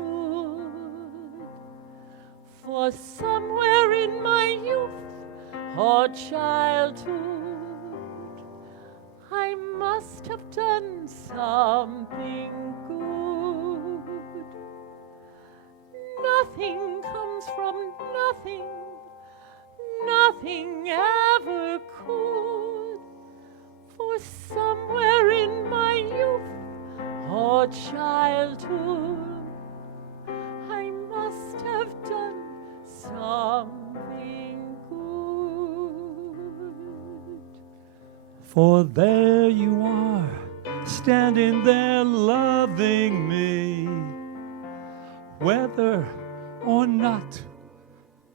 For somewhere in my youth or childhood, I must have done something good. Nothing comes from nothing, nothing ever could. For somewhere in my youth or childhood, I must have done something good. For there you are, standing there loving me, whether or not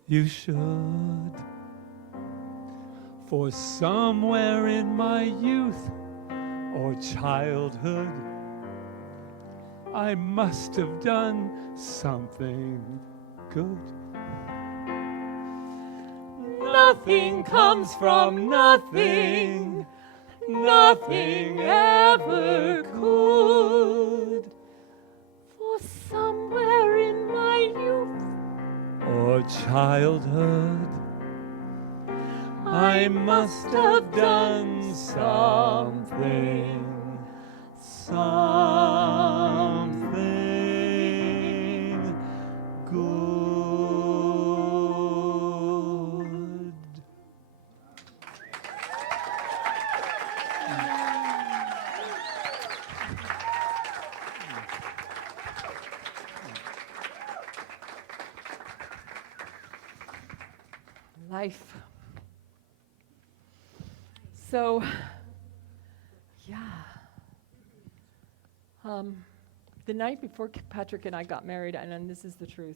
you should. For somewhere in my youth or childhood, I must have done something good. Nothing comes from nothing, nothing ever could. For somewhere in my youth Or childhood, I must have done something, something good. life. So, yeah. The night before Patrick and I got married, and this is the truth,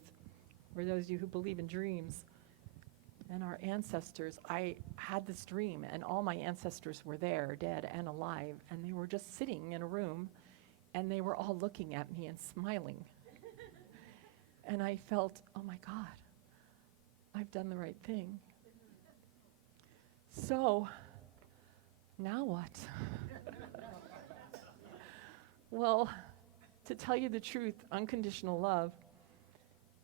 for those of you who believe in dreams, and our ancestors, I had this dream, and all my ancestors were there, dead and alive, and they were just sitting in a room, and they were all looking at me and smiling. And I felt, oh my God, I've done the right thing. So, now what? Well, to tell you the truth, unconditional love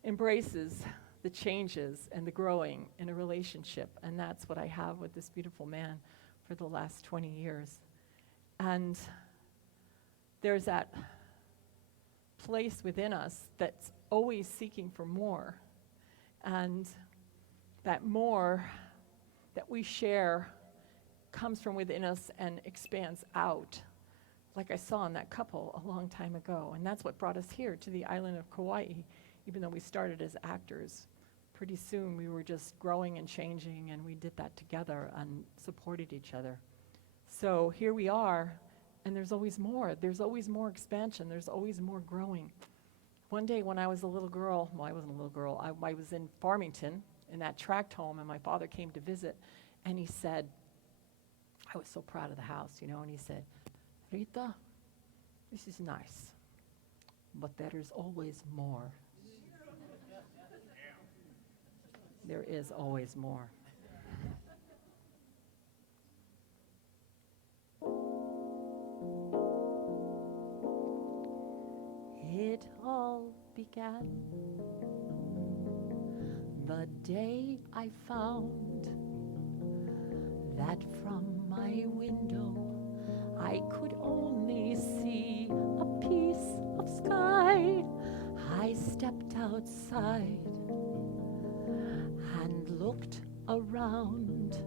embraces the changes and the growing in a relationship, and that's what I have with this beautiful man for the last 20 years. And there's that place within us that's always seeking for more, and that more that we share comes from within us and expands out, like I saw in that couple a long time ago. And that's what brought us here to the island of Kauai. Even though we started as actors, pretty soon we were just growing and changing, and we did that together and supported each other. So here we are, and there's always more. There's always more expansion. There's always more growing. One day when I was a little girl, well, I wasn't a little girl, I was in Farmington in that tract home, and my father came to visit, and he said, I was so proud of the house, you know, and he said, Rita, this is nice, but there is always more. There is always more. It all began the day I found that from my window I could only see a piece of sky. I outside and looked around,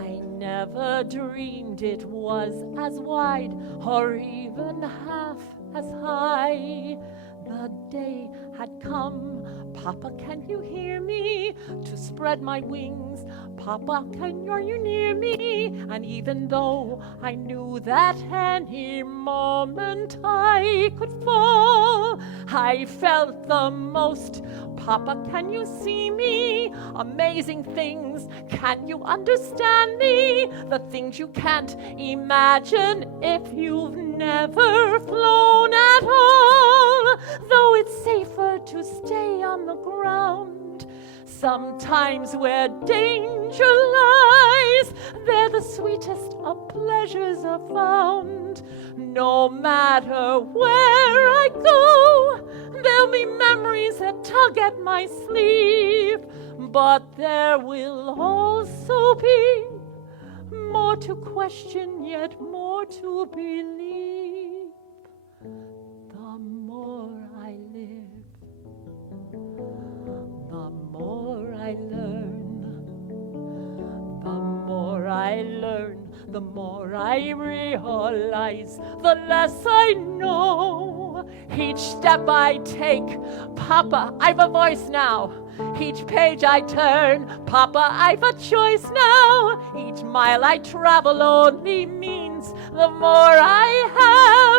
I never dreamed it was as wide or even half as high. The day had come, Papa, can you hear me? To spread my wings, Papa, are you near me? And even though I knew that any moment I could fall, I felt the most. Papa, can you see me? Amazing things, can you understand me? The things you can't imagine if you've never flown at all. Though it's safer to stay on the ground, sometimes where danger lies, there the sweetest of pleasures are found. No matter where I go, there'll be memories that tug at my sleeve, but there will also be more to question, yet more to believe. The more I live, the more I learn. The more I learn, the more I realize, the less I know. Each step I take, Papa, I've a voice now. Each page I turn, Papa, I've a choice now. Each mile I travel only means the more I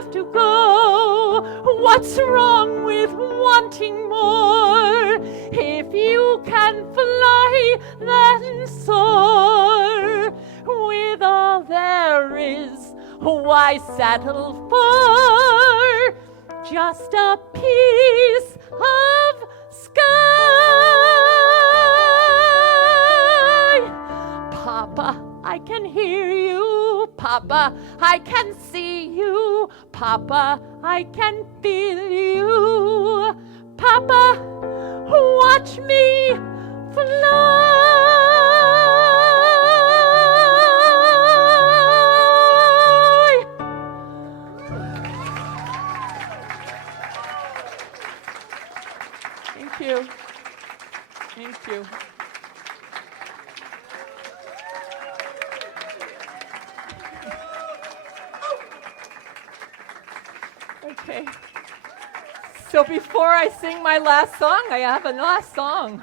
have to go. What's wrong with wanting more? If you can fly, then soar. With all there is, why settle for just a piece of sky? Papa, I can hear you. Papa, I can see you. Papa, I can feel you. Papa, watch me fly. Thank you. Thank you. Okay. So before I sing my last song, I have a last song.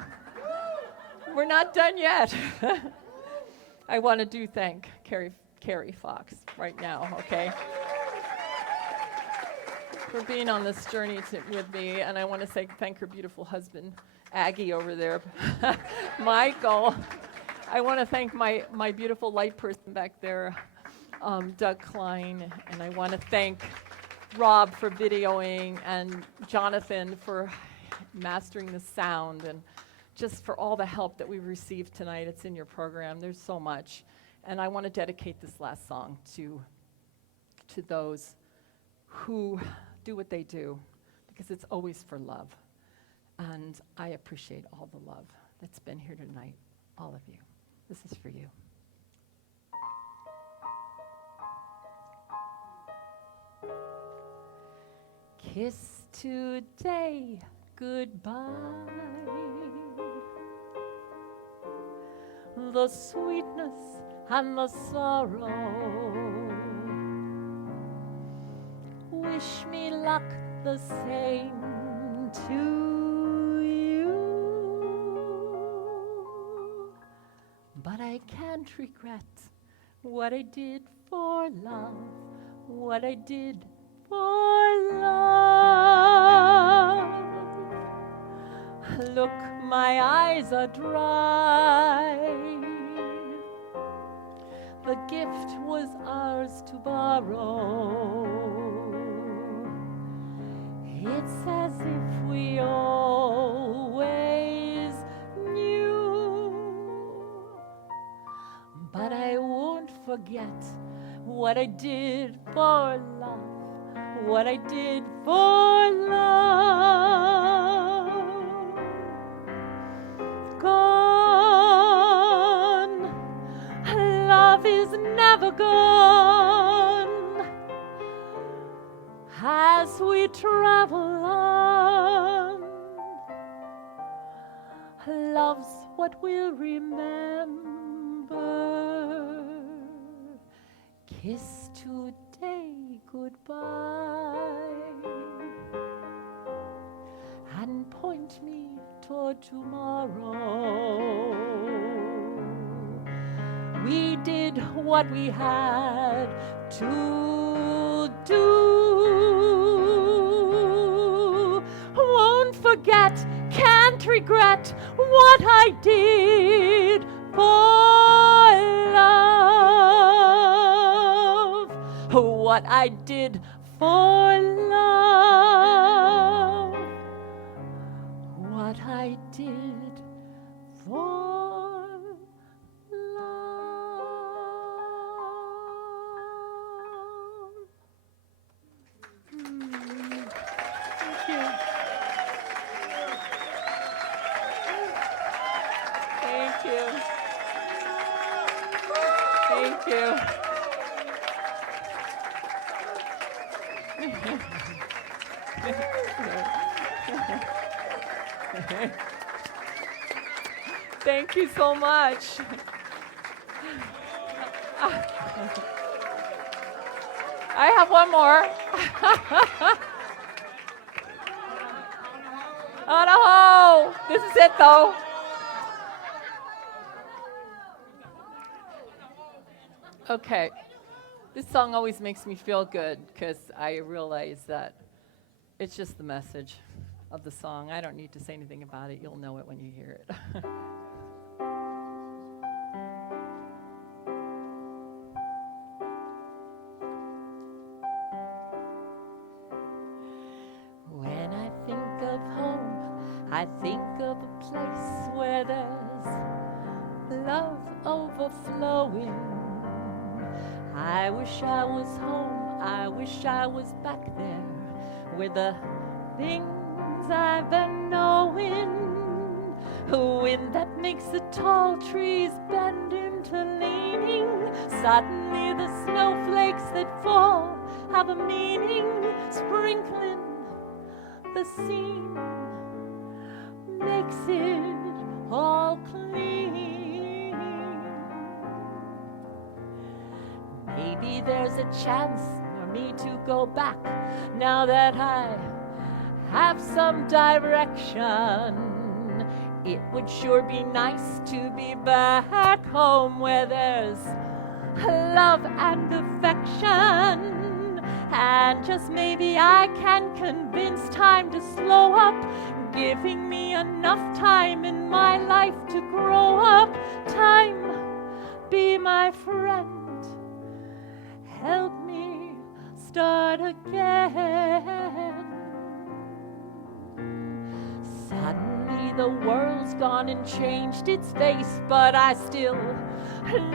We're not done yet. I want to thank Carrie Fox right now, okay? For being on this journey with me, and I want to thank her beautiful husband, Aggie over there, Michael. I want to thank my beautiful light person back there, Doug Klein, and I want to thank Rob for videoing and Jonathan for mastering the sound, and just for all the help that we've received tonight. It's in your program. There's so much. And I want to dedicate this last song to those who do what they do, because it's always for love. And I appreciate all the love that's been here tonight, all of you. This is for you. Kiss today goodbye, the sweetness and the sorrow. Wish me luck the same to you, but I can't regret what I did for love, what I did for love. Look, my eyes are dry. The gift was ours to borrow. It's as if we always knew. But I won't forget what I did for love, what I did for love. Gone, love is never gone. As we travel on, what we'll remember. Kiss today goodbye and point me toward tomorrow. We did what we had to do. Won't forget, can't regret what I did for love. What I did for love. What I did for love. Thank you. Thank you. Thank you. Thank you so much. I have one more. Oh no! This is it though. Okay. This song always makes me feel good because I realize that it's just the message of the song. I don't need to say anything about it. You'll know it when you hear it. When I think of home, I think of a place where there's love overflowing. I wish I was home, I wish I was back there with the things I've been knowing. Wind that makes the tall trees bend into leaning. Suddenly the snowflakes that fall have a meaning, sprinkling the scene makes it all clean. Maybe there's a chance for me to go back now that I have some direction. It would sure be nice to be back home where there's love and affection. And just maybe I can convince time to slow up, giving me enough time in my life to grow up. Time, be my friend, help me start again. Suddenly the world's gone and changed its face, but I still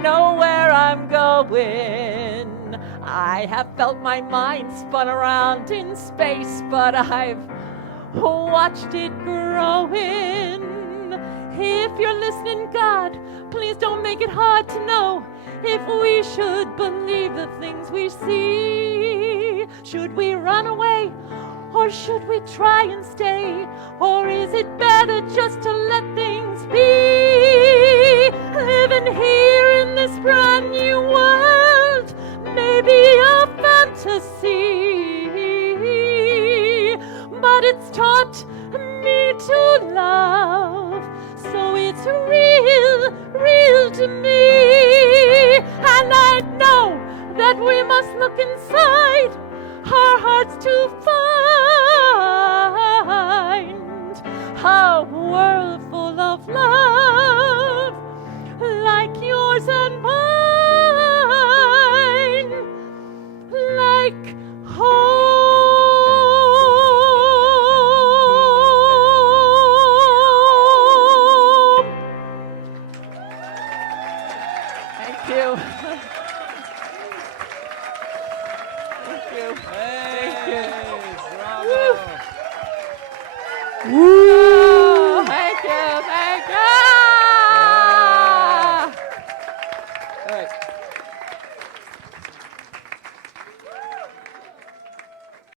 know where I'm going. I have felt my mind spun around in space, but I've watched it growing. If you're listening, God, please don't make it hard to know if we should believe the things we see. Should we run away, or should we try and stay? Or is it better just to let things be? Living here in this brand new world may be a fantasy, but it's taught me to love, so it's real, real to me. And I know that we must look inside our hearts to find a world full of love like yours and mine, like home. Thank you. Thank you. Hey, bravo. Woo!